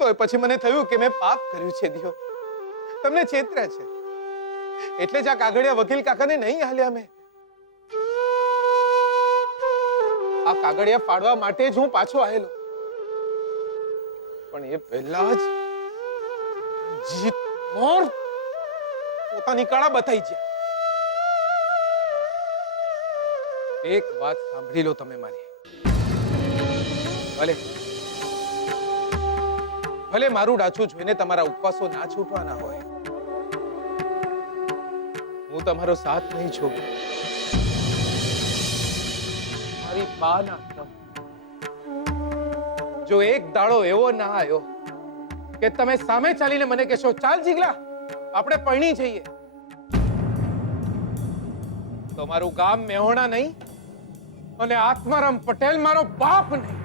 તો પછી મને થયું કે મેં પાપ કર્યું છે દિયો, તમને છેતર્યા છે, એટલે જ આ કાગળિયા વકીલ કાકાને નહીં હાલ્યા મેં. આ કાગળિયા ફાડવા માટે જ હું પાછો આવેલો, પણ એ પહેલા જ જીત મોર પોતાની કળા બતાઈ છે. એક વાત સાંભળી લો તમે મારી. ભલે ભલે મારું ડાચું જોઈને તમારા ઉપવાસો ના છૂટવાના હોય, હું તમારો સાથ નહીં છોડું. મારી બાના જો એક દાડો એવો ના આવ્યો કે તમે સામે ચાલીને મને કહેશો ચાલ જીગલા આપણે પરણી જઈએ, તો મારું ગામ મેહોણા નહીં અને આત્મારામ પટેલ મારો બાપ નહીં.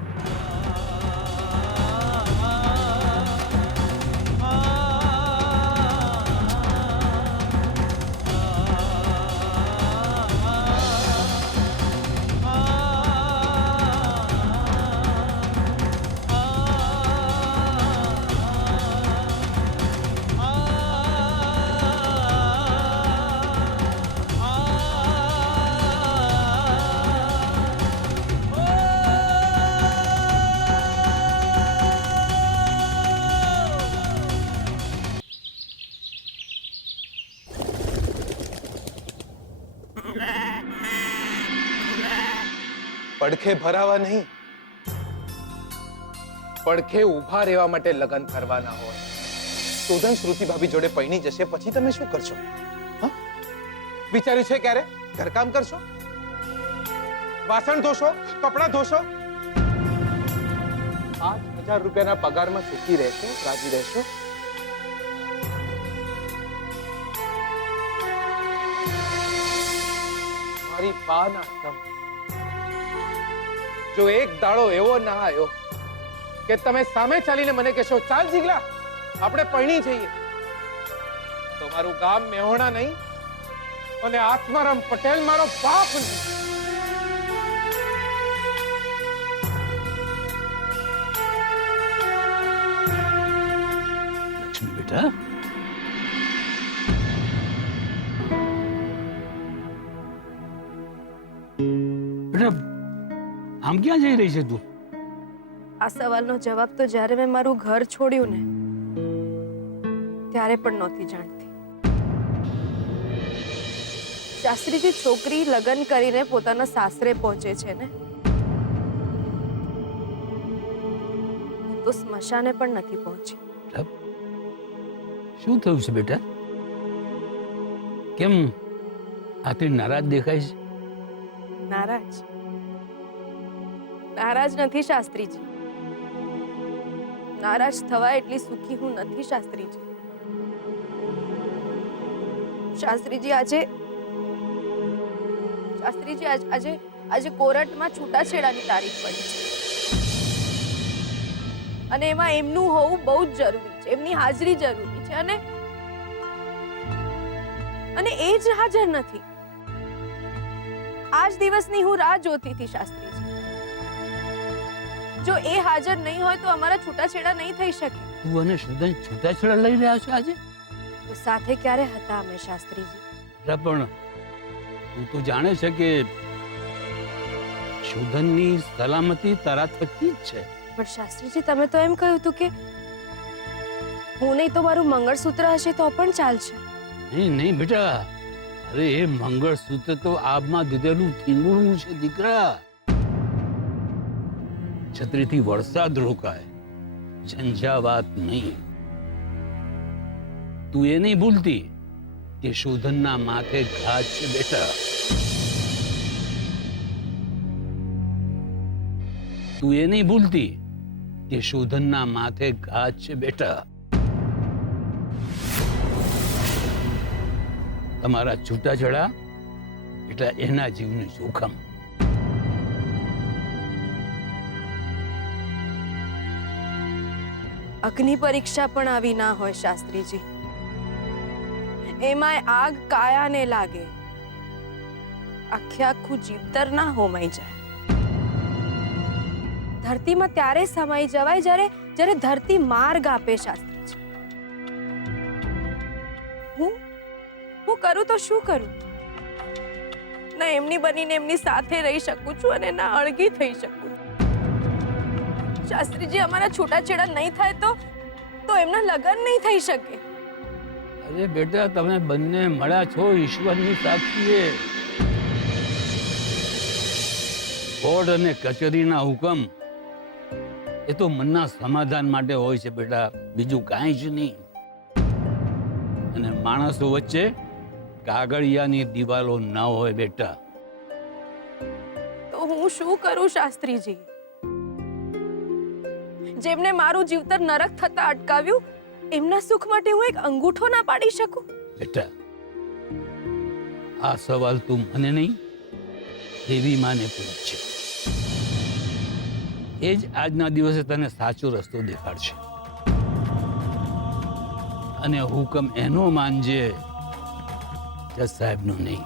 પડખે ભરાવા નહીં, પડખે ઉભા રહેવા માટે લગ્ન કરવાના હોય. શોધન શ્રુતિ ભાભી જોડે પૈણી જશે પછી તમે શું કરશો? વિચાર્યું છે ક્યારે? ઘરકામ કરશો, વાસણ ધોશો, કપડા ધોશો? 5000 રૂપિયાના પગારમાં સુખી રહેશો, રાજી રહેશો? મારી બાના કમ જો એક દાડો એવો ના આવ્યો કે તમે સામે ચાલીને મને કહેશો ચાલ જીગલા આપણે પરણી જઈએ, તો મારું ગામ મેહોણા નહીં અને આત્મારામ પટેલ મારો બાપ નહીં. લક્ષ્મી બેટા, બેટા આમ ક્યાં જઈ રહી છે તું? આ સવાલનો જવાબ તો જ્યારે મેં મારું ઘર છોડ્યું ને ત્યારે પણ નહોતી જાણતી. શાસ્ત્રીજી, છોકરી લગ્ન કરીને પોતાના સાસરે પહોંચે છે ને તો સ્મશાને પણ નથી પહોંચી. શું થયું છે બેટા? કેમ આથી નારાજ દેખાય છે? નારાજ નારાજ નથી શાસ્ત્રીજી, નારાજ થવા એટલી સુખી હું નથી શાસ્ત્રીજી. શાસ્ત્રીજી આજે કોર્ટમાં છૂટાછેડાની તારીખ પડી છે અને એમાં એમનું હોવું બહુ જ જરૂરી છે, એમની હાજરી જરૂરી છે અને એ જ હાજર નથી. આજ દિવસની હું રાહ જોતી હતી શાસ્ત્રીજી. જો એ હાજર નહીં હોય તો અમારા છૂટાછેડા નહીં થઈ શકે. તું અને શોધન છૂટાછેડા લઈ રહ્યા છો આજે? તો સાથે ક્યારે હતા અમે શાસ્ત્રીજી? પણ તું તો જાણે છે કે શોધનની સલામતી તારા થકી જ છે. પણ શાસ્ત્રીજી, તમે તો એમ કહ્યું હતું કે હું નહીં તો મારું મંગળસૂત્ર હશે તો પણ ચાલશે. નહીં બેટા, અરે એ મંગળસૂત્ર તો આબમાં દીધેલું થીંગણું છે દીકરા. છત્રીથી વરસાદ રોકાય, ઝંઝાવાત નહીં. તું એ નહીં ભૂલતી કે શોધનના માથે ઘાત છે બેટા. તું એ નહીં ભૂલતી કે શોધનના માથે ઘાત છે બેટા. તમારા છૂટાછેડા એટલે એના જીવનું જોખમ. અગ્નિ પરીક્ષા પણ આવી ના હોય શાસ્ત્રીજી. એમાંય આગ કાયાને લાગે, આખે આખું જીવતર ના હોમાઈ જાય. ધરતીમાં ત્યારે સમાઈ જવાય જ્યારે જ્યારે ધરતી માર્ગ આપે શાસ્ત્રીજી. હું કરું તો શું કરું? ના એમની બનીને એમની સાથે રહી શકું છું અને ના અળગી થઈ શકું છું. શાસ્ત્રીજી, અમારા છૂટાછેડા નહીં થાય તો એમના લગ્ન નહીં થઈ શકે. અરે બેટા, તમે બંને મળ્યા છો ઈશ્વરની સાક્ષીએ. કોર્ટ અને કચેરીના હુકમ એ તો મનના સમાધાન માટે હોય છે બેટા, બીજું કાંઈ જ નહીં. અને માણસો વચ્ચે કાગળિયાની દિવાલો ન હોય બેટા. તો હું શું કરું શાસ્ત્રીજી? જેમને મારું જીવતર નરક થતા અટકાવ્યું, એમના સુખ માટે હું એક અંગૂઠો ના પાડી શકું? બેટા, આ સવાલ તું મને નહીં, દેવી માને પૂછ. એ જ આજના દિવસે તને સાચો રસ્તો દેખાડશે. અને હુકમ એનો માનજે, જજ સાહેબનો નહીં.